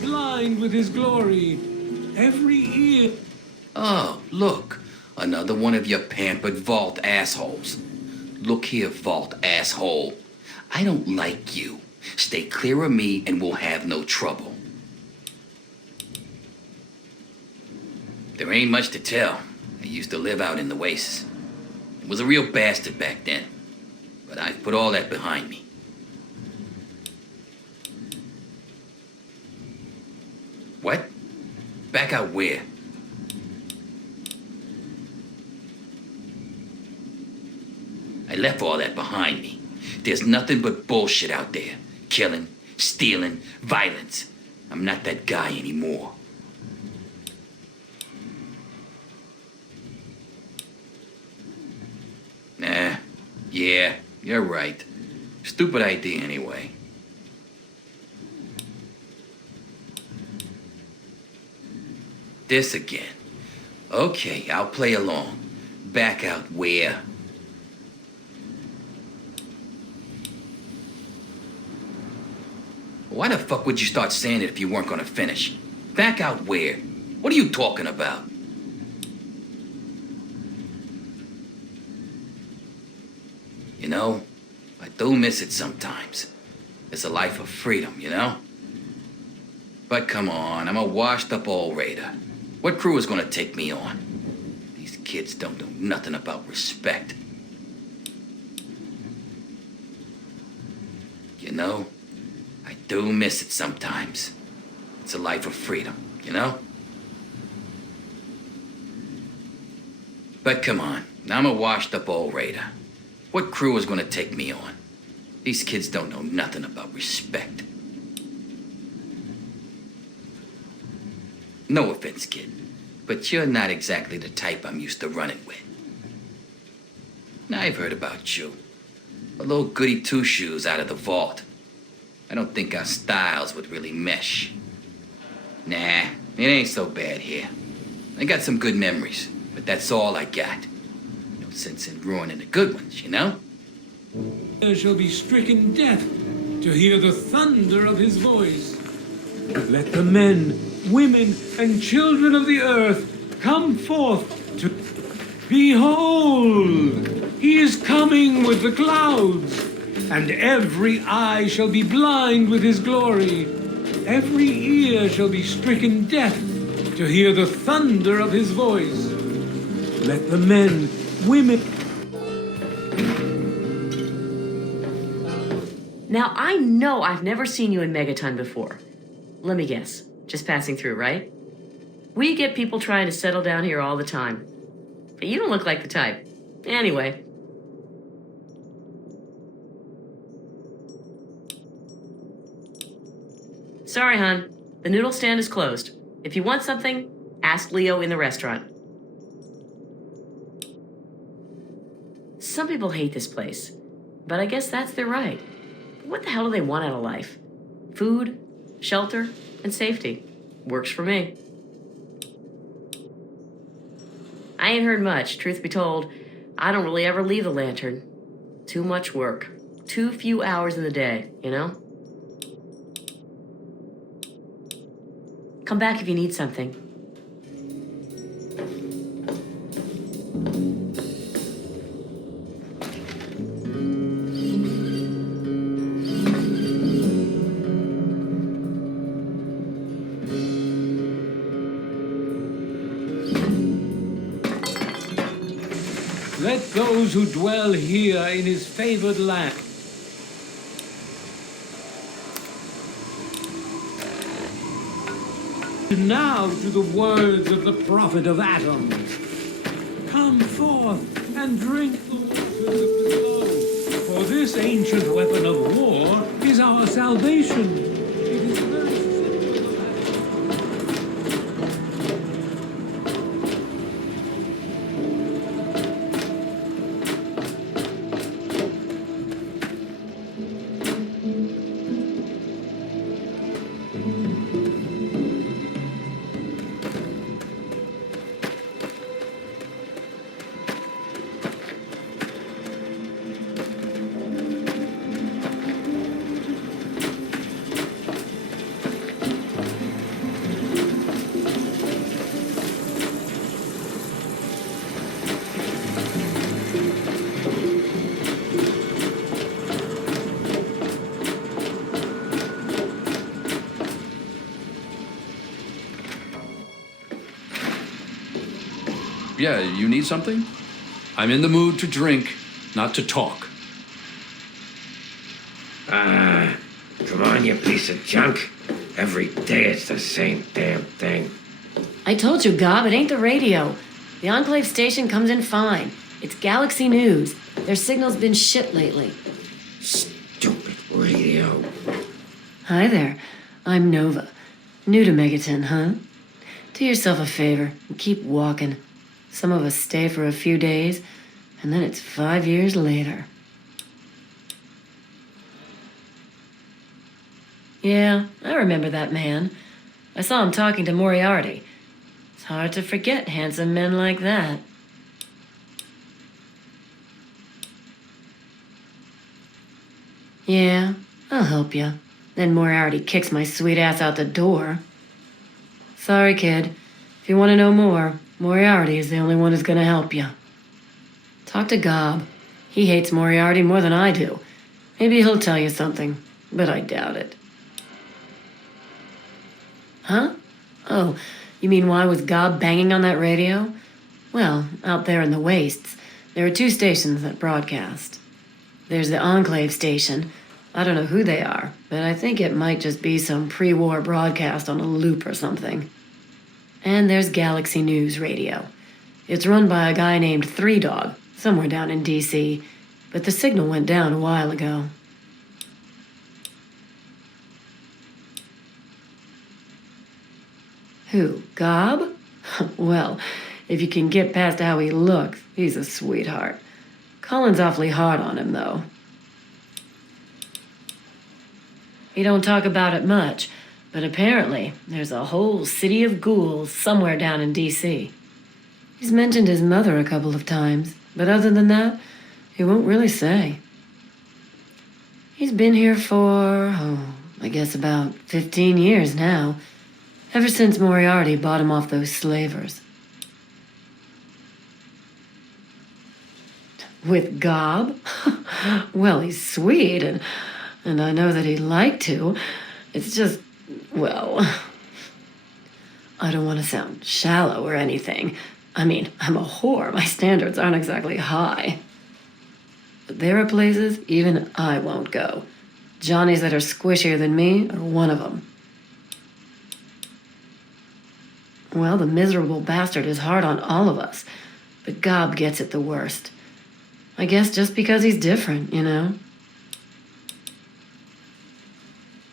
blind with his glory. Every ear... Oh, look. Another one of your pampered vault assholes. Look here, vault asshole. I don't like you. Stay clear of me and we'll have no trouble. There ain't much to tell. I used to live out in the wastes. I was a real bastard back then. But I've put all that behind me. What? Back out where? I left all that behind me. There's nothing but bullshit out there. Killing, stealing, violence. I'm not that guy anymore. Nah, yeah, you're right. Stupid idea anyway. This again. Okay, I'll play along. Back out where? Why the fuck would you start saying it if you weren't gonna finish? Back out where? What are you talking about? You know, I do miss it sometimes. It's a life of freedom, you know? But come on, I'm a washed-up old raider. What crew is gonna take me on? These kids don't know nothing about respect. You know, I do miss it sometimes. It's a life of freedom, you know? But come on, I'm a washed-up old raider. What crew is gonna take me on? These kids don't know nothing about respect. No offense, kid, but you're not exactly the type I'm used to running with. Now, I've heard about you. A little goody two-shoes out of the vault. I don't think our styles would really mesh. Nah, it ain't so bad here. I got some good memories, but that's all I got. No sense in ruining the good ones, you know? There shall be stricken death to hear the thunder of his voice. Let the men, women, and children of the earth come forth to... Behold! He is coming with the clouds, and every eye shall be blind with his glory. Every ear shall be stricken deaf to hear the thunder of his voice. Let the men, women... Now, I know I've never seen you in Megaton before. Let me guess. Just passing through, right? We get people trying to settle down here all the time. But you don't look like the type. Anyway. Sorry, hon. The noodle stand is closed. If you want something, ask Leo in the restaurant. Some people hate this place, but I guess that's their right. What the hell do they want out of life? Food, shelter, and safety. Works for me. I ain't heard much, truth be told. I don't really ever leave the lantern. Too much work. Too few hours in the day, you know? Come back if you need something. Let those who dwell here in his favored land now to the words of the prophet of Adam. Come forth and drink the waters of the flow, for this ancient weapon of war is our salvation. It is very simple. Yeah, you need something? I'm in the mood to drink, not to talk. Come on, you piece of junk. Every day it's the same damn thing. I told you, Gob, it ain't the radio. The Enclave station comes in fine. It's Galaxy News. Their signal's been shit lately. Stupid radio. Hi there. I'm Nova. New to Megaton, huh? Do yourself a favor and keep walking. Some of us stay for a few days, and then it's 5 years later. Yeah, I remember that man. I saw him talking to Moriarty. It's hard to forget handsome men like that. Yeah, I'll help you. Then Moriarty kicks my sweet ass out the door. Sorry, kid. If you want to know more, Moriarty is the only one who's gonna help you. Talk to Gob. He hates Moriarty more than I do. Maybe he'll tell you something, but I doubt it. Huh? Oh, you mean why was Gob banging on that radio? Well, out there in the wastes, there are 2 stations that broadcast. There's the Enclave station. I don't know who they are, but I think it might just be some pre-war broadcast on a loop or something. And there's Galaxy News Radio. It's run by a guy named Three Dog, somewhere down in D.C., but the signal went down a while ago. Who, Gob? Well, if you can get past how he looks, he's a sweetheart. Colin's awfully hard on him, though. He don't talk about it much, but apparently there's a whole city of ghouls somewhere down in D.C. He's mentioned his mother a couple of times, but other than that, he won't really say. He's been here for, I guess about 15 years now. Ever since Moriarty bought him off those slavers. With Gob? Well, he's sweet, and I know that he'd like to. It's just, well, I don't want to sound shallow or anything. I mean, I'm a whore. My standards aren't exactly high. But there are places even I won't go. Johnnies that are squishier than me are one of them. Well, the miserable bastard is hard on all of us, but Gob gets it the worst. I guess just because he's different, you know?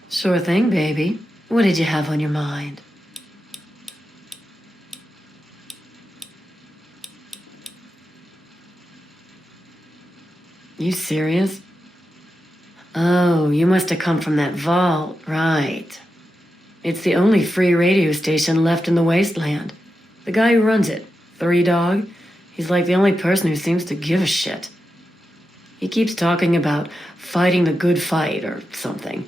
Sure thing, baby. What did you have on your mind? You serious? Oh, you must have come from that vault, right. It's the only free radio station left in the wasteland. The guy who runs it, Three Dog, he's like the only person who seems to give a shit. He keeps talking about fighting the good fight or something.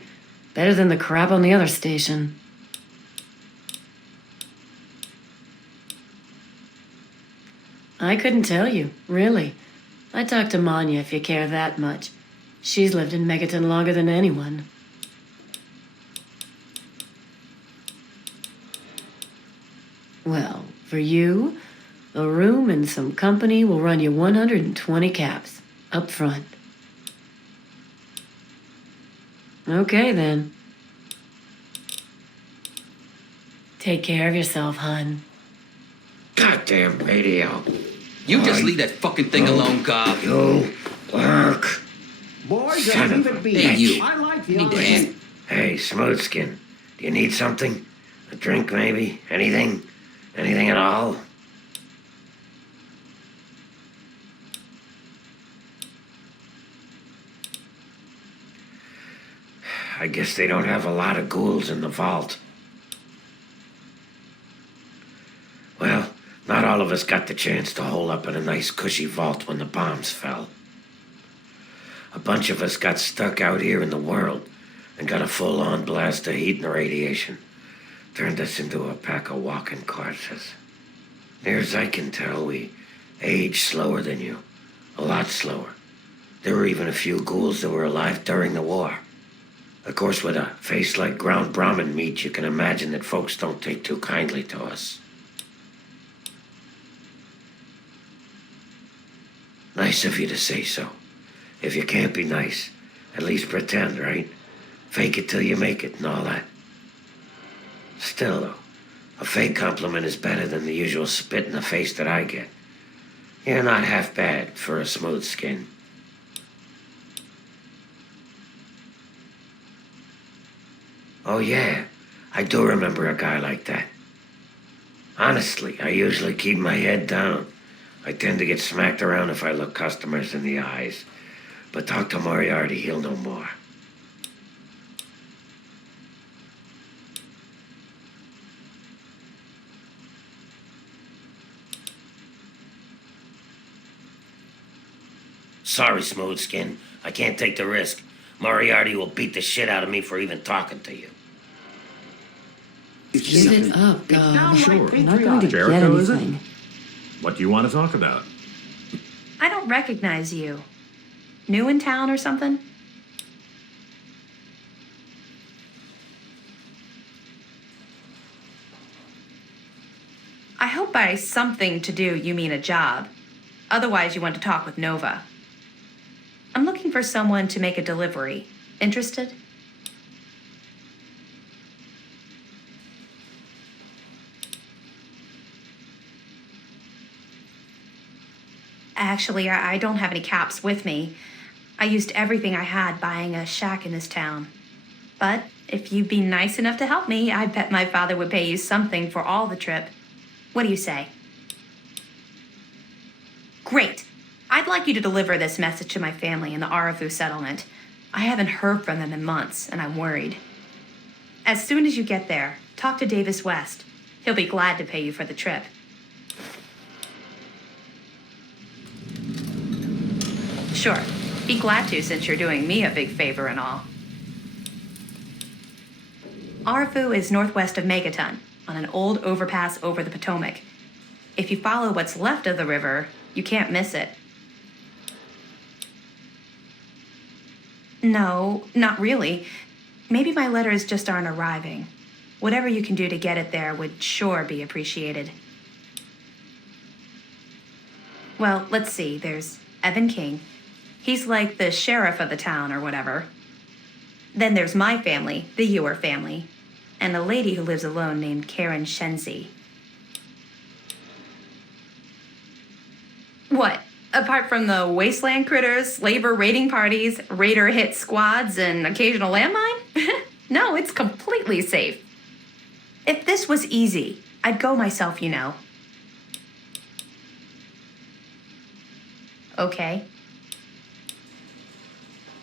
Better than the crap on the other station. I couldn't tell you, really. I talked to Manya if you care that much. She's lived in Megaton longer than anyone. Well, for you, a room and some company will run you 120 caps, up front. Okay, then. Take care of yourself, hun. Goddamn radio. You just leave that fucking thing alone, Gob. You work. Boys, Son leave of a it be. Hey, you. I like the Need to idea. ask. Hey, Smoothskin. Do you need something? A drink, maybe? Anything? Anything at all? I guess they don't have a lot of ghouls in the vault. Well, not all of us got the chance to hole up in a nice cushy vault when the bombs fell. A bunch of us got stuck out here in the world and got a full-on blast of heat and radiation. Turned us into a pack of walking corpses. Near as I can tell, we age slower than you. A lot slower. There were even a few ghouls that were alive during the war. Of course, with a face like ground Brahmin meat, you can imagine that folks don't take too kindly to us. Nice of you to say so. If you can't be nice, at least pretend, right? Fake it till you make it and all that. Still, though, a fake compliment is better than the usual spit in the face that I get. You're not half bad for a smooth skin. Oh yeah, I do remember a guy like that. Honestly, I usually keep my head down. I tend to get smacked around if I look customers in the eyes. But talk to Moriarty, he'll know more. Sorry, Smooth Skin. I can't take the risk. Moriarty will beat the shit out of me for even talking to you. Give it up, God. Sure. I'm not going to get Jericho, is it? anything. What do you want to talk about? I don't recognize you. New in town or something? I hope by something to do you mean a job. Otherwise, you want to talk with Nova. I'm looking for someone to make a delivery. Interested? Actually, I don't have any caps with me. I used everything I had buying a shack in this town. But if you'd be nice enough to help me, I bet my father would pay you something for all the trip. What do you say? Great. I'd like you to deliver this message to my family in the Arafu settlement. I haven't heard from them in months, and I'm worried. As soon as you get there, talk to Davis West. He'll be glad to pay you for the trip. Sure. Be glad to, since you're doing me a big favor and all. Arafu is northwest of Megaton, on an old overpass over the Potomac. If you follow what's left of the river, you can't miss it. No, not really. Maybe my letters just aren't arriving. Whatever you can do to get it there would sure be appreciated. Well, let's see. There's Evan King. He's like the sheriff of the town or whatever. Then there's my family, the Ewer family, and a lady who lives alone named Karen Shenzi. What? Apart from the wasteland critters, labor raiding parties, raider hit squads, and occasional landmine? No, it's completely safe. If this was easy, I'd go myself, you know. Okay.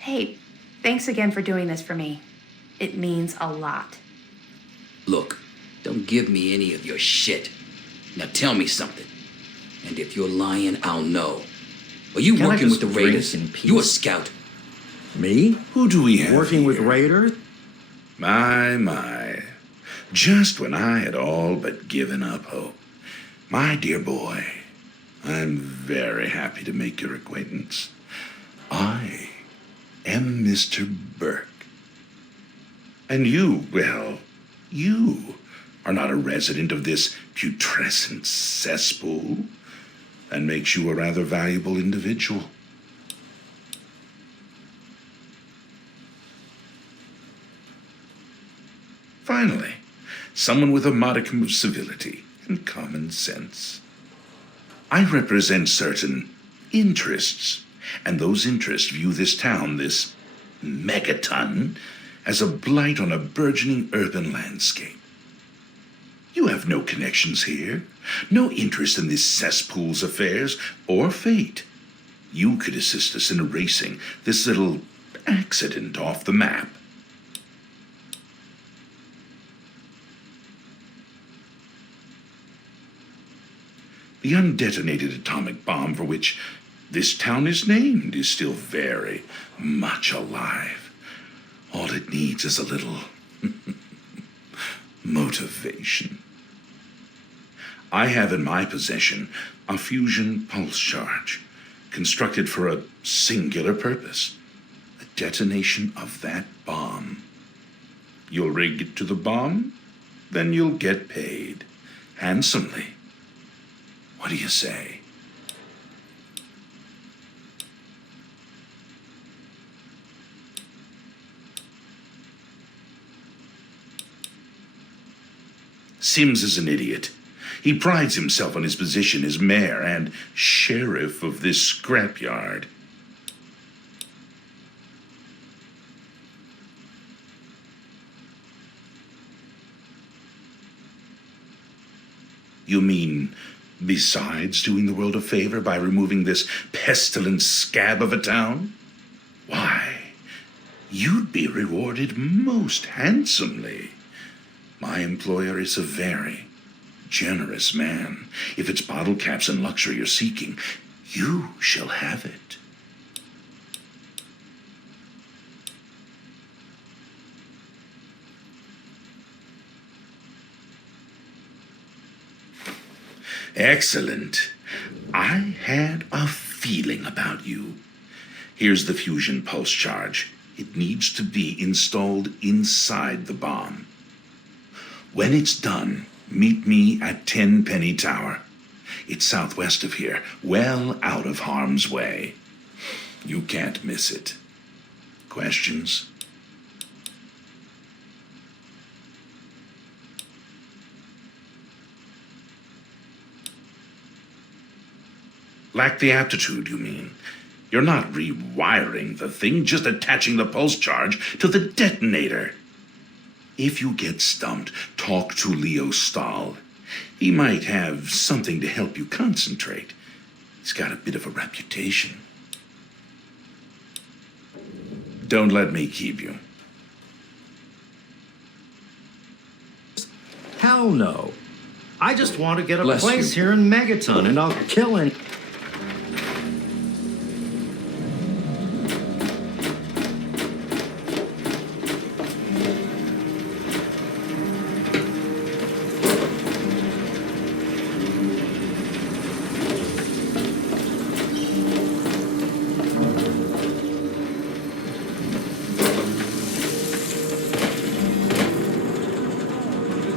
Hey, thanks again for doing this for me. It means a lot. Look, don't give me any of your shit. Now tell me something. And if you're lying, I'll know. Are you Can I working with just the drink Raiders? in peace? You a scout? Me? Who do we have Working with here? Raiders? My. Just when I had all but given up hope. My dear boy, I'm very happy to make your acquaintance. I am Mr. Burke. And you, well, you are not a resident of this putrescent cesspool. That makes you a rather valuable individual. Finally, someone with a modicum of civility and common sense. I represent certain interests, and those interests view this town, this Megaton, as a blight on a burgeoning urban landscape. You have no connections here, no interest in this cesspool's affairs or fate. You could assist us in erasing this little accident off the map. The undetonated atomic bomb for which this town is named is still very much alive. All it needs is a little motivation. I have in my possession a fusion pulse charge, constructed for a singular purpose, the detonation of that bomb. You'll rig it to the bomb, then you'll get paid handsomely. What do you say? Sims is an idiot. He prides himself on his position as mayor and sheriff of this scrapyard. You mean, besides doing the world a favor by removing this pestilent scab of a town? Why, you'd be rewarded most handsomely. My employer is a very generous man. If it's bottle caps and luxury you're seeking, you shall have it. Excellent. I had a feeling about you. Here's the fusion pulse charge. It needs to be installed inside the bomb. When it's done, meet me at 10 Penny Tower. It's southwest of here, well out of harm's way. You can't miss it. Questions? Lack the aptitude, you mean? You're not rewiring the thing, just attaching the pulse charge to the detonator. If you get stumped, talk to Leo Stahl. He might have something to help you concentrate. He's got a bit of a reputation. Don't let me keep you. Hell no. I just want to get a Bless place you. here in Megaton, and I'll kill any...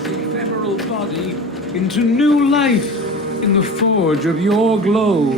This ephemeral body into new life in the forge of your glow.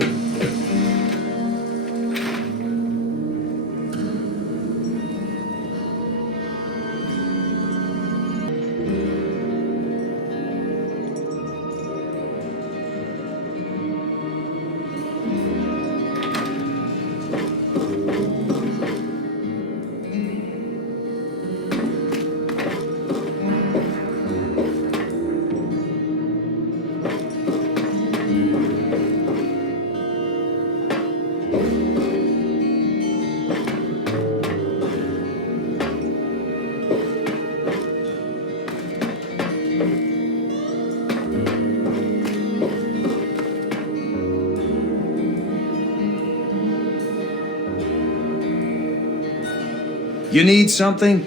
You need something?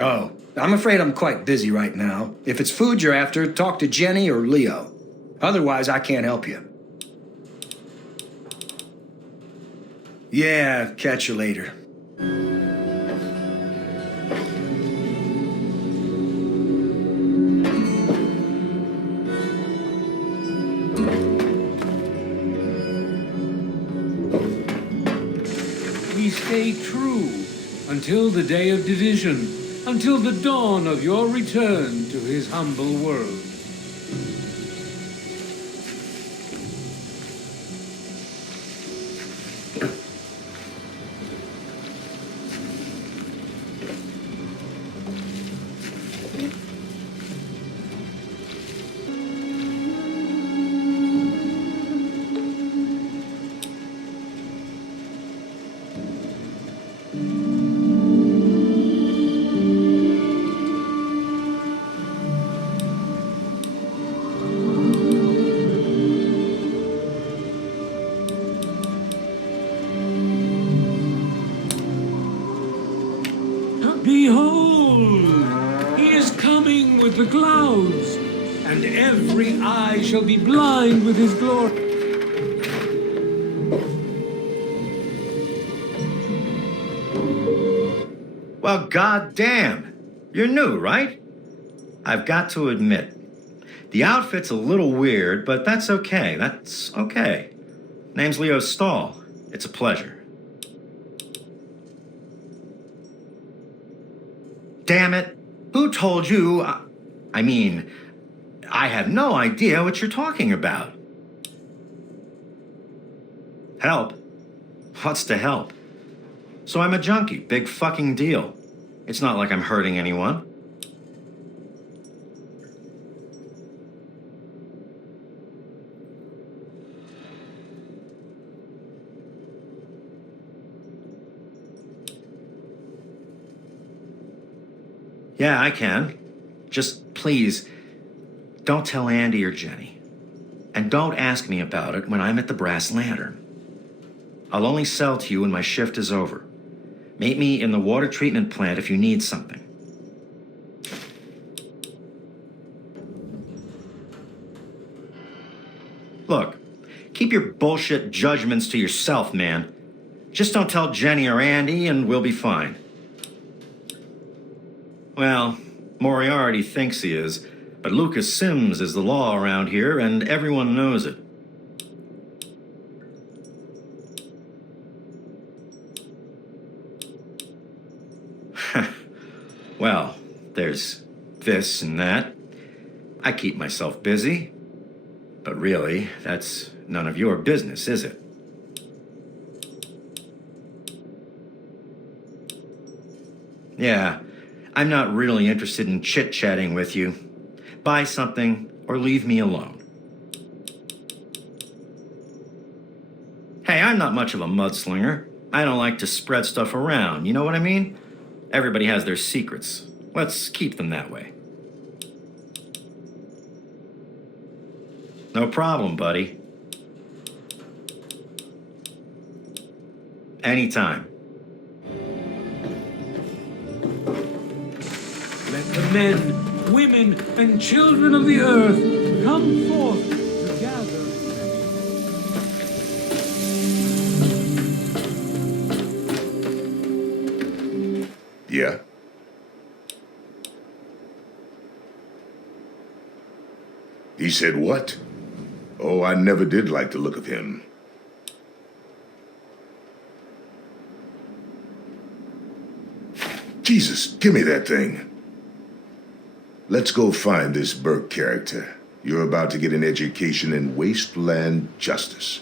Oh, I'm afraid I'm quite busy right now. If it's food you're after, talk to Jenny or Leo. Otherwise, I can't help you. Yeah, catch you later. We stay true until the day of division, until the dawn of your return to his humble world. Behold, he is coming with the clouds, and every eye shall be blind with his glory. Well, goddamn. You're new, right? I've got to admit, the outfit's a little weird, but that's okay. That's okay. Name's Leo Stahl. It's a pleasure. Damn it. Who told you? I mean, I have no idea what you're talking about. Help? What's to help? So I'm a junkie. Big fucking deal. It's not like I'm hurting anyone. Yeah, I can. Just please, don't tell Andy or Jenny. And don't ask me about it when I'm at the Brass Lantern. I'll only sell to you when my shift is over. Meet me in the water treatment plant if you need something. Look, keep your bullshit judgments to yourself, man. Just don't tell Jenny or Andy and we'll be fine. Well, Moriarty thinks he is, but Lucas Sims is the law around here and everyone knows it. Well, there's this and that. I keep myself busy. But really, that's none of your business, is it? Yeah, I'm not really interested in chit-chatting with you. Buy something or leave me alone. Hey, I'm not much of a mudslinger. I don't like to spread stuff around, you know what I mean? Everybody has their secrets. Let's keep them that way. No problem, buddy. Anytime. Let the men, women, and children of the earth come forth to gather. Yeah? He said what? Oh, I never did like the look of him. Jesus, give me that thing. Let's go find this Burke character. You're about to get an education in wasteland justice.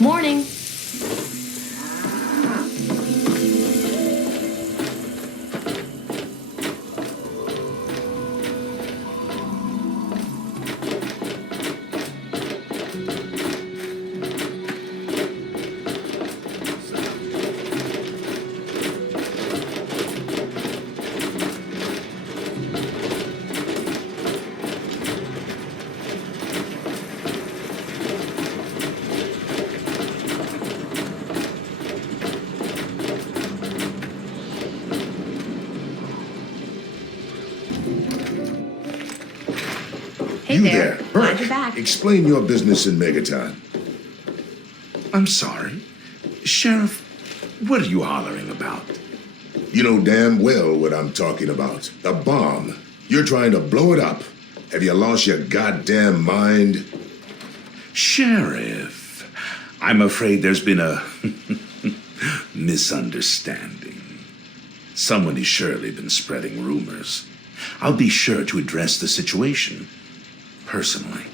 Morning. Hey You there. there, Glad Burke. you're back. Explain your business in Megaton. I'm sorry. Sheriff, what are you hollering about? You know damn well what I'm talking about. The bomb. You're trying to blow it up. Have you lost your goddamn mind? Sheriff, I'm afraid there's been a misunderstanding. Someone has surely been spreading rumors. I'll be sure to address the situation personally.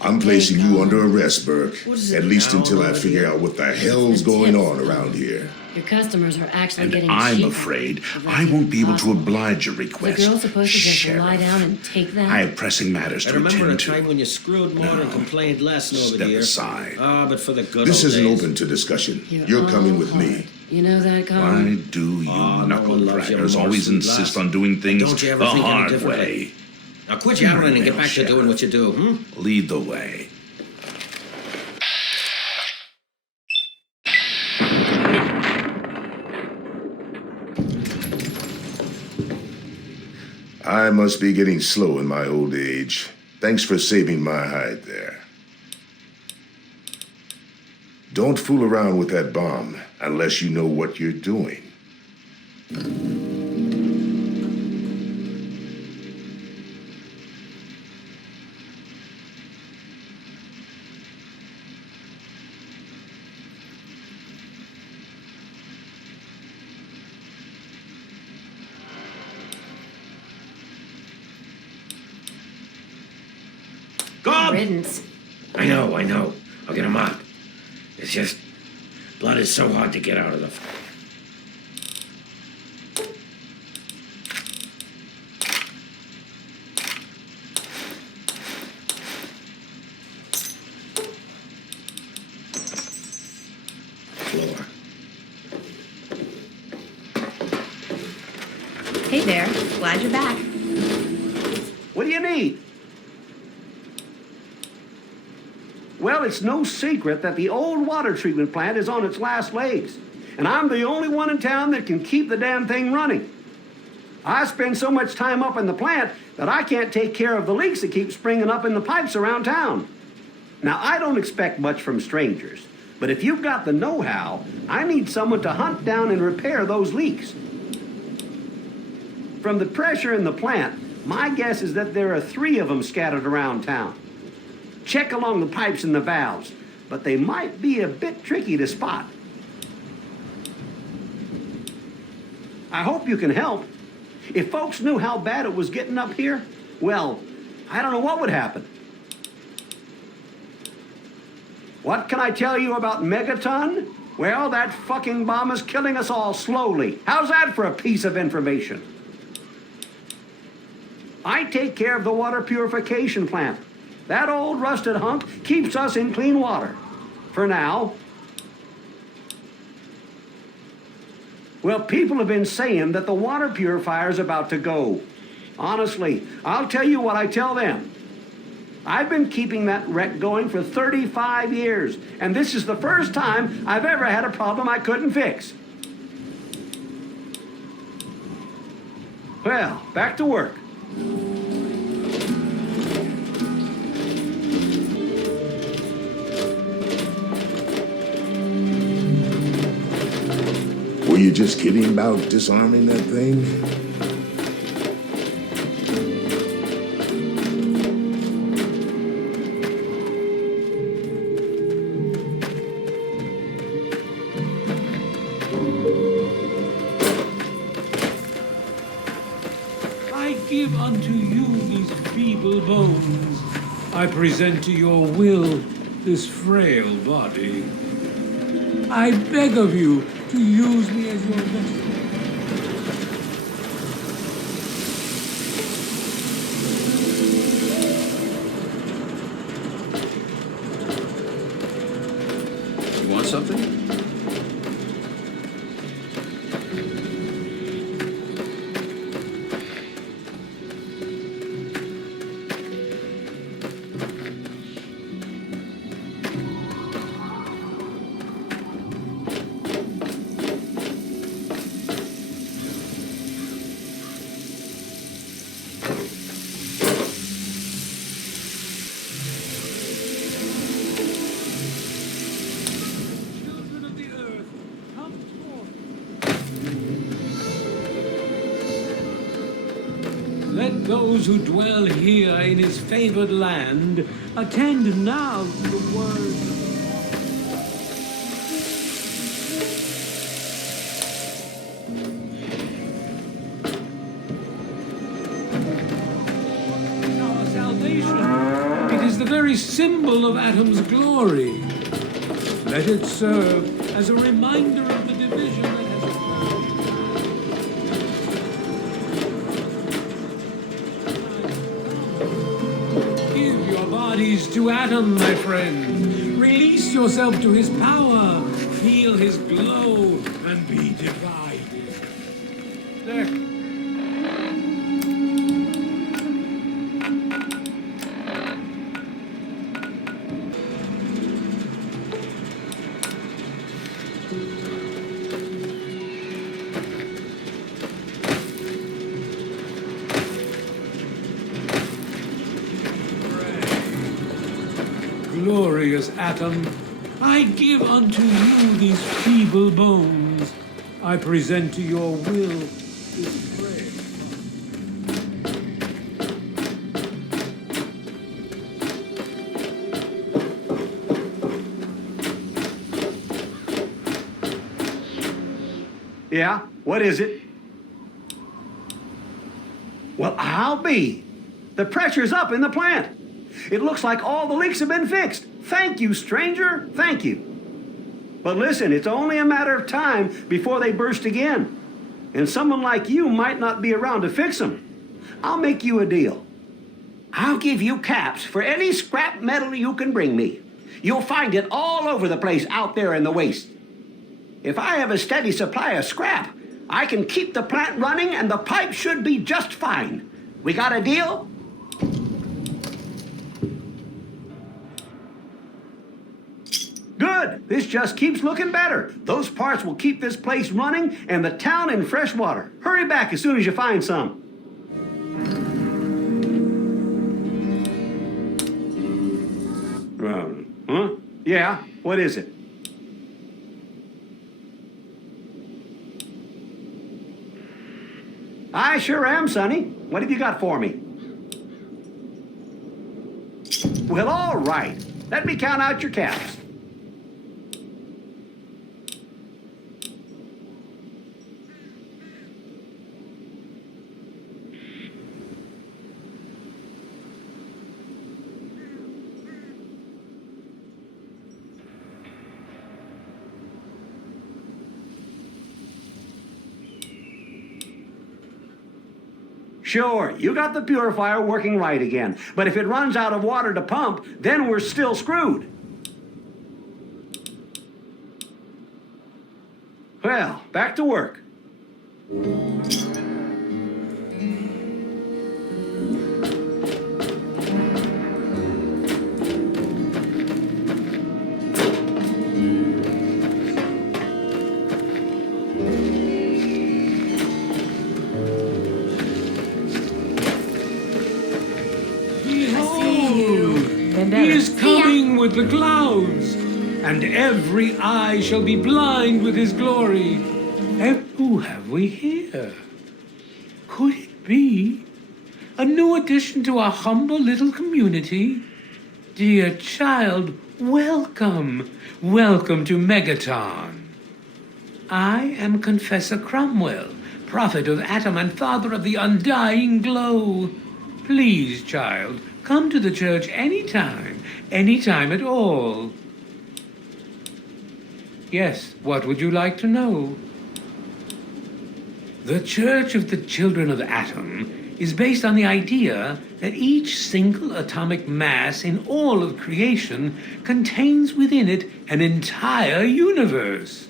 I'm placing you under arrest, Burke. At least until I figure out what the hell's going on around here. Your customers are actually And getting I'm cheaper. afraid If I that's won't be able to possible. oblige your The request. girl's supposed to just Sheriff, lie down and take that? I have pressing matters I to remember a attend time to. when you screwed more and No. complained less over Step here. aside. Ah, but for the good This old isn't days. open to discussion. You're You're coming all with me. hard. You know that, Why Colin? do you Oh, no knuckle one loves you crackers more, always sweet insist lass. on doing things Don't you ever the think any hard differently? way? Now quit yammering and get back to Sheriff. doing what you do, hmm? Lead the way. I must be getting slow in my old age. Thanks for saving my hide there. Don't fool around with that bomb unless you know what you're doing. riddance. I know. I'll get a mop. It's just, blood is so hard to get out of the... floor. Hey there. Glad you're back. What do you need? Well, it's no secret that the old water treatment plant is on its last legs. And I'm the only one in town that can keep the damn thing running. I spend so much time up in the plant that I can't take care of the leaks that keep springing up in the pipes around town. Now, I don't expect much from strangers, but if you've got the know-how, I need someone to hunt down and repair those leaks. From the pressure in the plant, my guess is that there are 3 of them scattered around town. Check along the pipes and the valves, but they might be a bit tricky to spot. I hope you can help. If folks knew how bad it was getting up here, well, I don't know what would happen. What can I tell you about Megaton? Well, that fucking bomb is killing us all slowly. How's that for a piece of information? I take care of the water purification plant. That old rusted hunk keeps us in clean water. For now. Well, people have been saying that the water purifier's about to go. Honestly, I'll tell you what I tell them. I've been keeping that wreck going for 35 years, and this is the first time I've ever had a problem I couldn't fix. Well, back to work. Were you just kidding about disarming that thing? I give unto you these feeble bones. I present to your will this frail body. I beg of you to use me as your vessel. You want something? Children of the earth, come forth. Let those who dwell here in his favored land attend now to the word. Our salvation. It is the very symbol of Adam's glory. Let it serve as a reminder of the division that has occurred. Give your bodies to Adam, my friend. Release yourself to his power. Feel his glow and be divided. There. Glorious atom, I give unto you these feeble bones. I present to your will this prayer. Yeah, what is it? Well, I'll be. The pressure's up in the plant. It looks like all the leaks have been fixed. Thank you, stranger. Thank you. But listen, it's only a matter of time before they burst again. And someone like you might not be around to fix them. I'll make you a deal. I'll give you caps for any scrap metal you can bring me. You'll find it all over the place out there in the waste. If I have a steady supply of scrap, I can keep the plant running and the pipe should be just fine. We got a deal? Good. This just keeps looking better. Those parts will keep this place running and the town in fresh water. Hurry back as soon as you find some. Huh? Yeah, what is it? I sure am, Sonny. What have you got for me? Well, all right. Let me count out your caps. Sure, you got the purifier working right again. But if it runs out of water to pump, then we're still screwed. Well, back to work. He is coming with the clouds, and every eye shall be blind with his glory. Who have we here? Could it be a new addition to our humble little community? Dear child, welcome. Welcome to Megaton. I am Confessor Cromwell, prophet of Atom and father of the undying glow. Please, child, come to the church anytime at all. Yes, what would you like to know? The Church of the Children of Atom is based on the idea that each single atomic mass in all of creation contains within it an entire universe.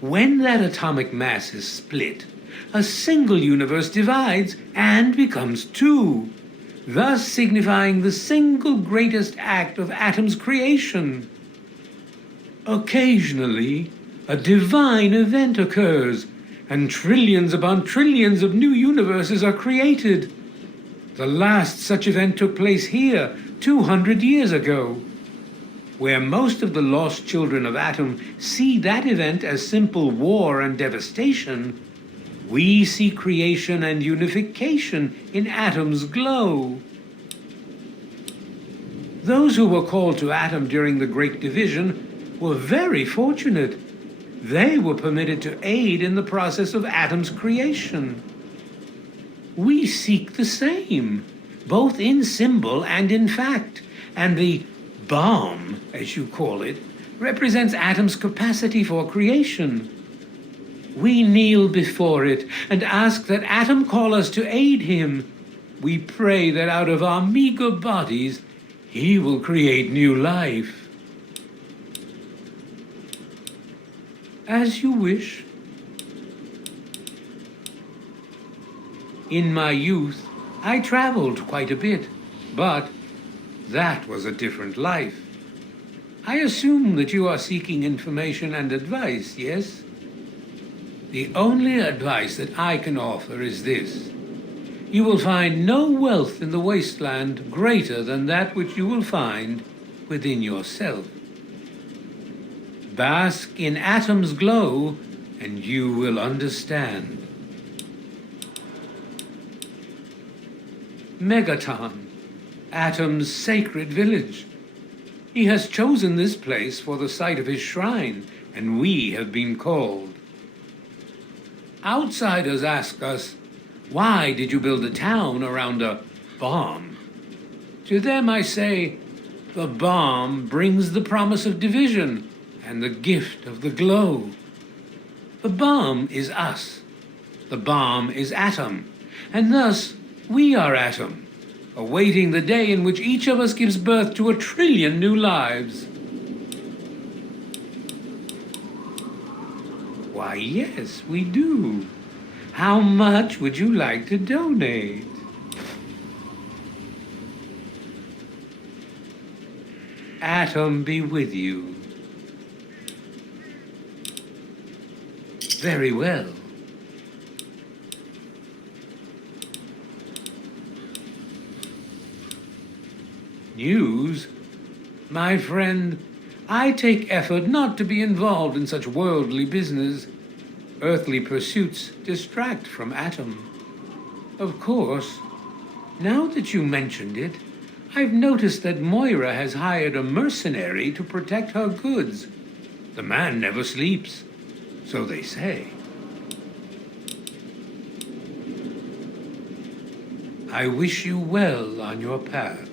When that atomic mass is split, a single universe divides and becomes two, thus signifying the single greatest act of Atom's creation. Occasionally, a divine event occurs, and trillions upon trillions of new universes are created. The last such event took place here 200 years ago. Where most of the lost children of Atom see that event as simple war and devastation, we see creation and unification in Atom's glow. Those who were called to Atom during the Great Division were very fortunate. They were permitted to aid in the process of Atom's creation. We seek the same, both in symbol and in fact, and the bomb, as you call it, represents Atom's capacity for creation. We kneel before it and ask that Atom call us to aid him. We pray that out of our meager bodies, he will create new life. As you wish. In my youth, I traveled quite a bit, but that was a different life. I assume that you are seeking information and advice, yes? The only advice that I can offer is this. You will find no wealth in the wasteland greater than that which you will find within yourself. Bask in Atom's glow, and you will understand. Megaton, Atom's sacred village. He has chosen this place for the site of his shrine, and we have been called. Outsiders ask us, why did you build a town around a bomb? To them I say, the bomb brings the promise of division and the gift of the glow. The bomb is us. The bomb is Atom, and thus we are Atom, awaiting the day in which each of us gives birth to 1 trillion new lives. Why, yes, we do. How much would you like to donate? Atom be with you. Very well. News? My friend, I take effort not to be involved in such worldly business. Earthly pursuits distract from Atom. Of course, now that you mentioned it, I've noticed that Moira has hired a mercenary to protect her goods. The man never sleeps, so they say. I wish you well on your path.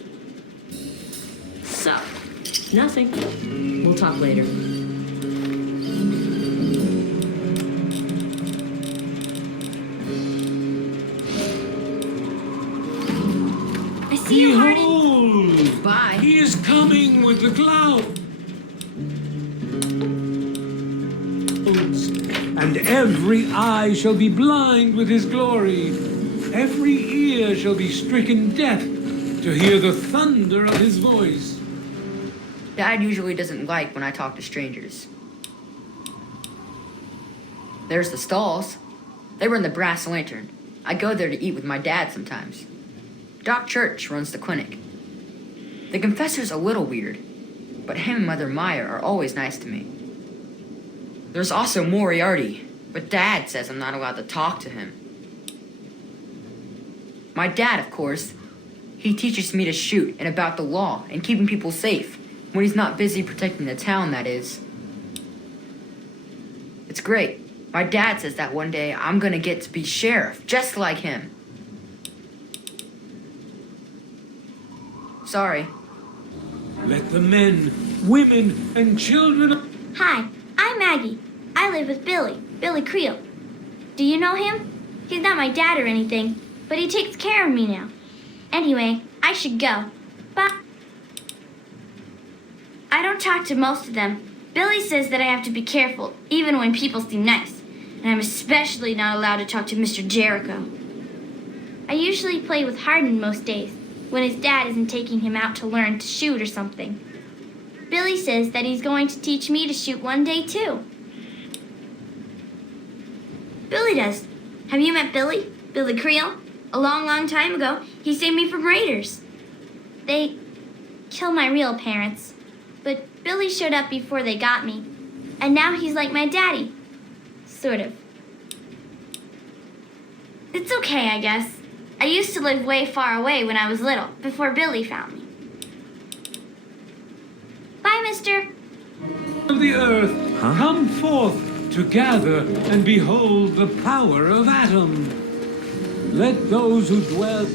So, nothing. We'll talk later. I see you, Hardin. Behold! Bye. He is coming with the clouds, and every eye shall be blind with his glory. Every ear shall be stricken deaf to hear the thunder of his voice. Dad usually doesn't like when I talk to strangers. There's the stalls. They run the Brass Lantern. I go there to eat with my dad sometimes. Doc Church runs the clinic. The confessor's a little weird, but him and Mother Maya are always nice to me. There's also Moriarty, but Dad says I'm not allowed to talk to him. My dad, of course, he teaches me to shoot and about the law and keeping people safe when he's not busy protecting the town, that is. It's great. My dad says that one day I'm gonna get to be sheriff, just like him. Sorry. Let the men, women, and children... Hi, I'm Maggie. I live with Billy Creel. Do you know him? He's not my dad or anything, but he takes care of me now. Anyway, I should go. But I don't talk to most of them. Billy says that I have to be careful, even when people seem nice. And I'm especially not allowed to talk to Mr. Jericho. I usually play with Hardin most days, when his dad isn't taking him out to learn to shoot or something. Billy says that he's going to teach me to shoot one day, too. Billy does. Have you met Billy? Billy Creel? A long, long time ago, he saved me from raiders. They killed my real parents, but Billy showed up before they got me, and now he's like my daddy. Sort of. It's okay, I guess. I used to live way far away when I was little, before Billy found me. Bye, mister. Of the earth, come forth to gather and behold the power of Atom. Let those who dwell...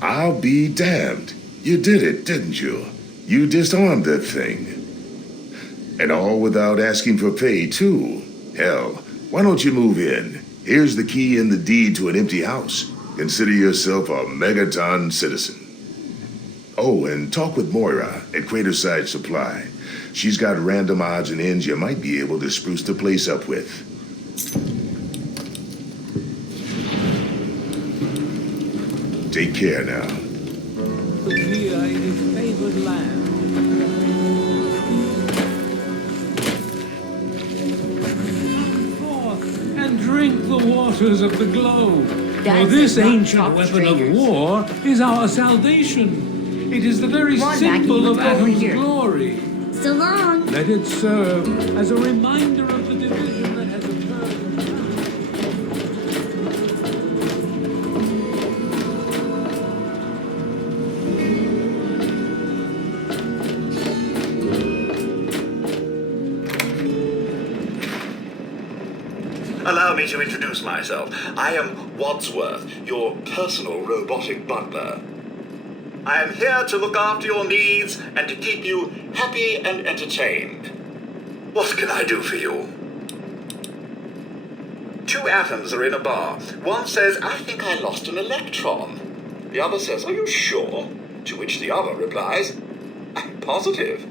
I'll be damned. You did it, didn't you? You disarmed that thing. And all without asking for pay, too. Hell, why don't you move in? Here's the key and the deed to an empty house. Consider yourself a Megaton citizen. Oh, and talk with Moira at Craterside Supply. She's got random odds and ends you might be able to spruce the place up with. Take care now. Here in his favored land. Come forth and drink the waters of the glow. For this ancient weapon of war is our salvation. It is the very symbol of Atom's glory. So long. Let it serve as a reminder of the division that has occurred. Allow me to introduce myself. I am Wadsworth, your personal robotic butler. I am here to look after your needs and to keep you happy and entertained. What can I do for you? Two atoms are in a bar. One says, I think I lost an electron. The other says, are you sure? To which the other replies, I'm positive.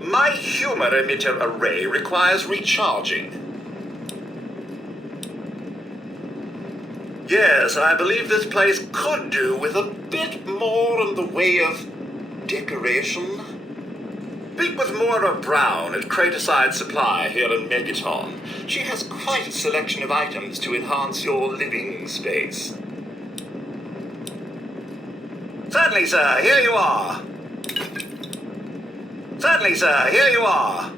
My humor emitter array requires recharging. Yes, I believe this place could do with a bit more in the way of decoration. Speak with Moira Brown at Craterside Supply here in Megaton. She has quite a selection of items to enhance your living space. Certainly, sir, here you are. Certainly, sir, here you are.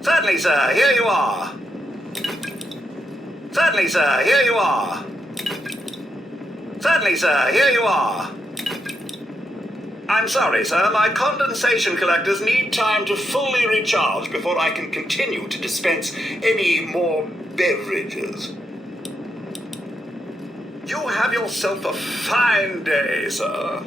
Certainly, sir, here you are. Certainly, sir, here you are. Certainly, sir, here you are. I'm sorry, sir, my condensation collectors need time to fully recharge before I can continue to dispense any more beverages. You have yourself a fine day, sir.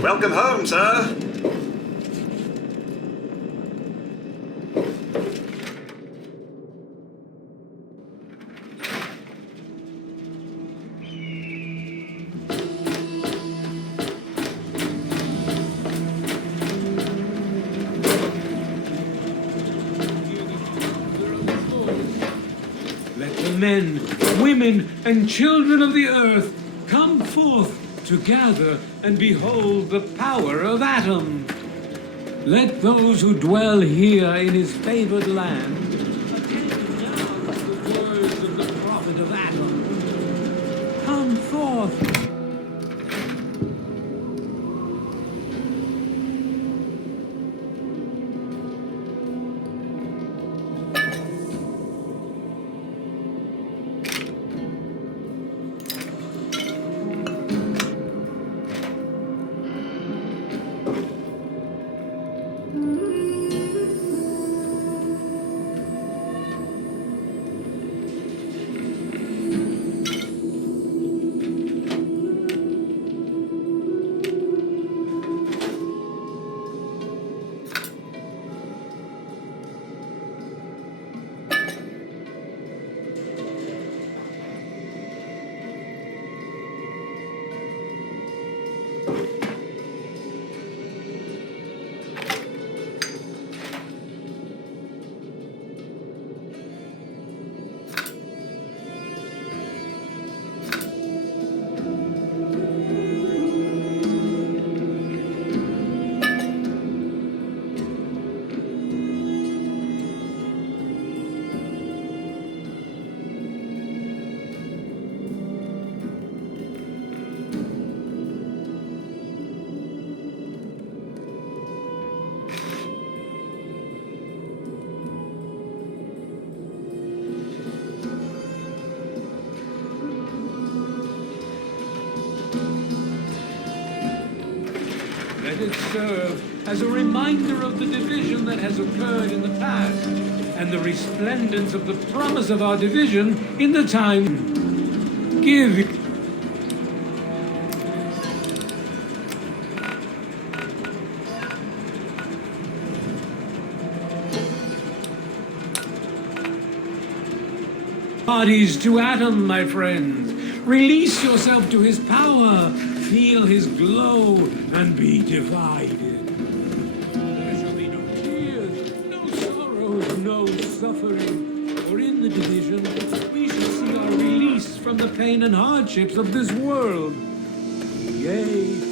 Welcome home, sir. Let the men, women, and children of the earth come forth to gather and behold the power of Atom. Let those who dwell here in his favored land attend now to the words of the prophet of Atom. Come forth. Let it serve as a reminder of the division that has occurred in the past, and the resplendence of the promise of our division in the time. Give it. Parties to Atom, my friends. Release yourself to his power. Feel his glow and be divided. There shall be no tears, no sorrows, no suffering. For in the division, we shall see our release from the pain and hardships of this world. Yea,